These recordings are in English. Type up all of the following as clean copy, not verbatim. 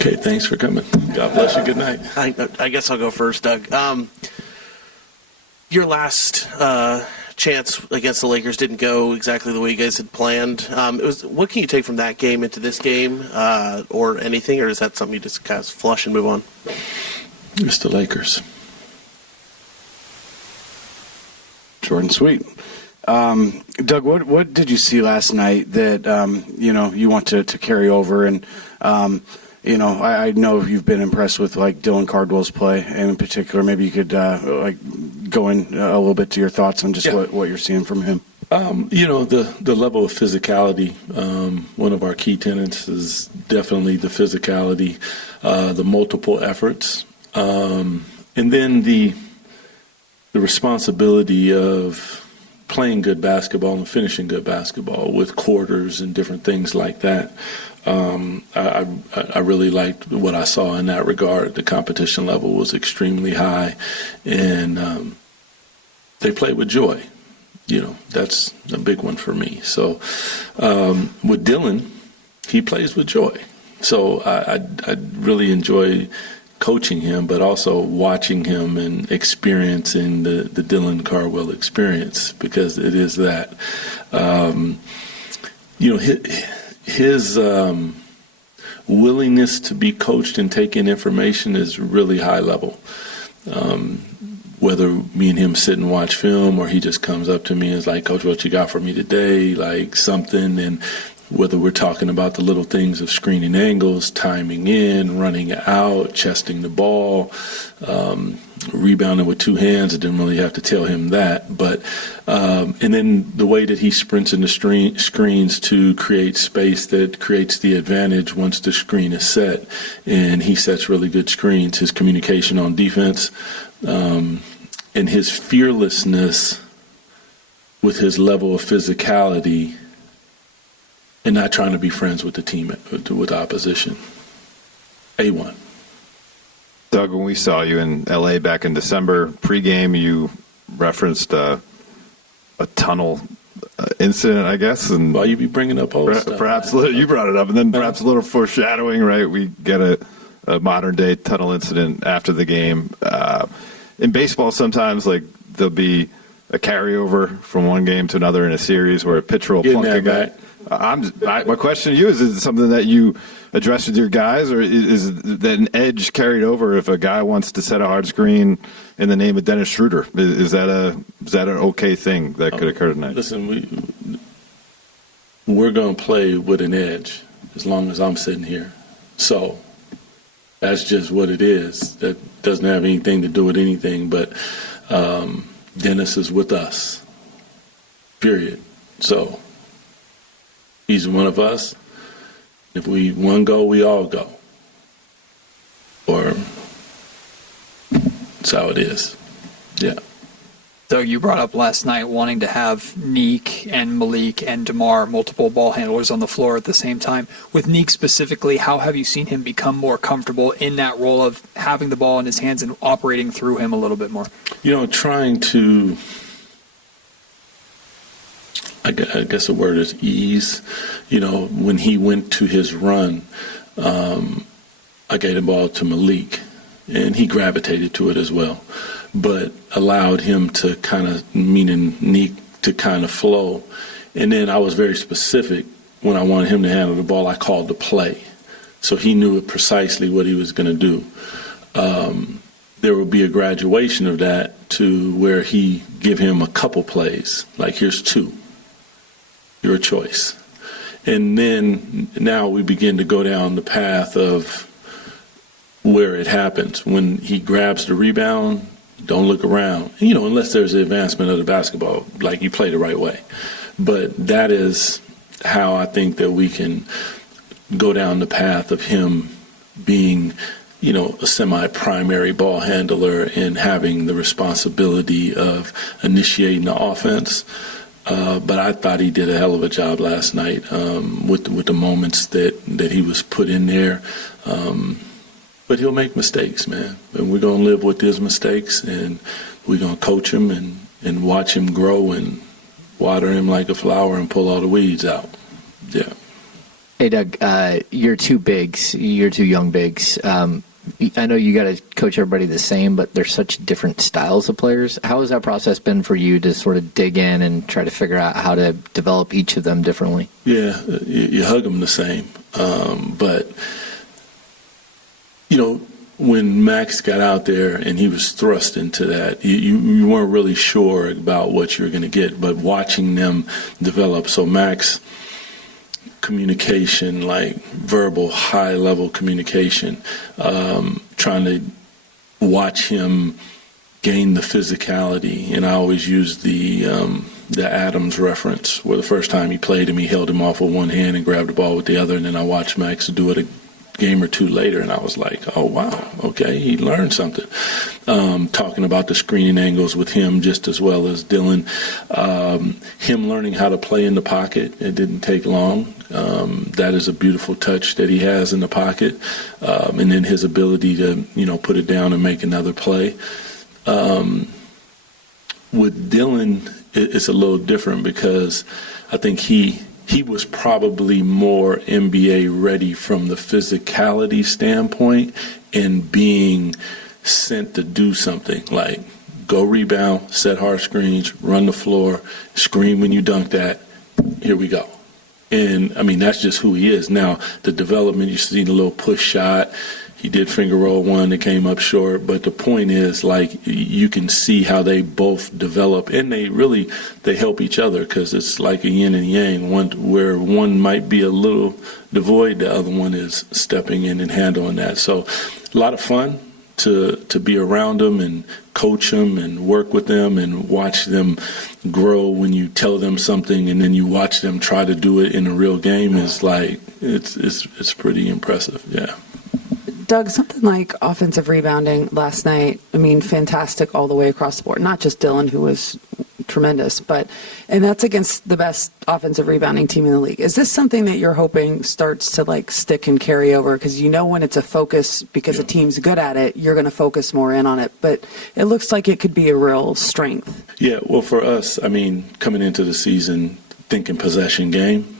Okay, thanks for coming. God bless you. Good night. I guess I'll go first, Doug. Your last chance against the Lakers didn't go exactly the way you guys had planned. What can you take from that game into this game, or anything, or is that something you just kind of flush and move on? It's the Lakers. Short and sweet. Doug, what did you see last night that you want to carry over? And I know you've been impressed with like Dylan Cardwell's play, and in particular, maybe you could go in a little bit to your thoughts on just what you're seeing from him. The level of physicality. One of our key tenets is definitely the physicality, the multiple efforts, and then the responsibility of playing good basketball and finishing good basketball with quarters and different things like that. I really liked what I saw in that regard. The competition level was extremely high, and they played with joy. That's a big one for me. So with Dylan, he plays with joy. So I really enjoy coaching him, but also watching him and experiencing the Dylan Cardwell experience, because it is that. His willingness to be coached and take in information is really high level. Whether me and him sit and watch film, or he just comes up to me and is like, "Coach, what you got for me today?" Like something. And whether we're talking about the little things of screening angles, timing in, running out, chesting the ball, rebounding with two hands, I didn't really have to tell him that. But and then the way that he sprints into screens to create space that creates the advantage once the screen is set, and he sets really good screens. His communication on defense, and his fearlessness with his level of physicality, and not trying to be friends with the team, with the opposition. A1. Doug, when we saw you in L.A. back in December, pregame, you referenced a tunnel incident, I guess. And why you be bringing up old stuff? Perhaps you brought it up, and then perhaps a little foreshadowing, right? We get a modern-day tunnel incident after the game. In baseball, sometimes there'll be a carryover from one game to another in a series where a pitcher will plunk a guy. My question to you is it something that you address with your guys, or is that an edge carried over if a guy wants to set a hard screen in the name of Dennis Schroeder? Is that an okay thing that could occur tonight? Listen, we're going to play with an edge as long as I'm sitting here. So that's just what it is. That doesn't have anything to do with anything, but Dennis is with us, period. So he's one of us. If we one go, we all go. Or that's how it is. Yeah. Doug, you brought up last night wanting to have Neek and Malik and DeMar, multiple ball handlers on the floor at the same time. With Neek specifically, how have you seen him become more comfortable in that role of having the ball in his hands and operating through him a little bit more? Trying to, I guess the word is ease. When he went to his run, I gave the ball to Malik, and he gravitated to it as well, but allowed him to meaning Neek, to kind of flow. And then I was very specific when I wanted him to handle the ball. I called the play, so he knew precisely what he was going to do. There would be a graduation of that to where he give him a couple plays, like here's two, your choice. And then now we begin to go down the path of where it happens. When he grabs the rebound, don't look around, unless there's the advancement of the basketball, like you play the right way. But that is how I think that we can go down the path of him being, a semi-primary ball handler and having the responsibility of initiating the offense. But I thought he did a hell of a job last night with the moments that he was put in there. But he'll make mistakes, man. And we're going to live with his mistakes, and we're going to coach him and watch him grow and water him like a flower and pull all the weeds out. Yeah. Hey, Doug, you're two bigs. You're two young bigs. I know you got to coach everybody the same, but they're such different styles of players. How has that process been for you to sort of dig in and try to figure out how to develop each of them differently? Yeah, you hug them the same. But, when Max got out there and he was thrust into that, you weren't really sure about what you were going to get, but watching them develop. So Max, communication, like verbal, high-level communication, trying to watch him gain the physicality. And I always use the Adams reference, where the first time he played him, he held him off with one hand and grabbed the ball with the other, and then I watched Max do it a game or two later, and I was like, oh, wow, okay, he learned something. Talking about the screening angles with him just as well as Dylan. Him learning how to play in the pocket, it didn't take long. That is a beautiful touch that he has in the pocket. And then his ability to, put it down and make another play. With Dylan, it's a little different because I think he was probably more NBA ready from the physicality standpoint and being sent to do something like go rebound, set hard screens, run the floor, scream when you dunk that, here we go. And, that's just who he is. Now, the development, you see the little push shot. He did finger roll one that came up short. But the point is, you can see how they both develop. And they help each other because it's like a yin and yang. Where one might be a little devoid, the other one is stepping in and handling that. So a lot of fun to be around them and coach them and work with them and watch them grow when you tell them something and then you watch them try to do it in a real game is it's pretty impressive. Yeah. Doug, something like offensive rebounding last night, fantastic all the way across the board. Not just Dylan, who was tremendous, and that's against the best offensive rebounding team in the league. Is this something that you're hoping starts to stick and carry over? Because when it's a focus, because a team's good at it, you're going to focus more in on it. But it looks like it could be a real strength. Yeah, well, for us, coming into the season, thinking possession game.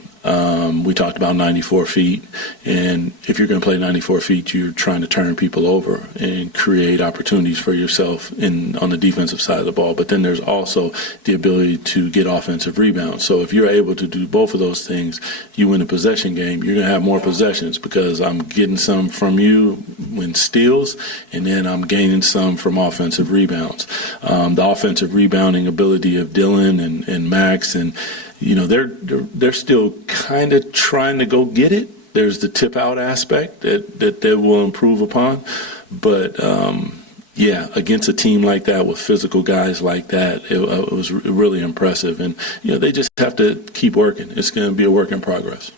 We talked about 94 feet, and if you're going to play 94 feet, you're trying to turn people over and create opportunities for yourself on the defensive side of the ball. But then there's also the ability to get offensive rebounds. So if you're able to do both of those things, you win a possession game, you're going to have more possessions because I'm getting some from you when steals, and then I'm gaining some from offensive rebounds. The offensive rebounding ability of Dylan and Max and they're still kind of trying to go get it. There's the tip out aspect that they will improve upon. But, against a team like that with physical guys like that, it was really impressive. And, they just have to keep working. It's going to be a work in progress.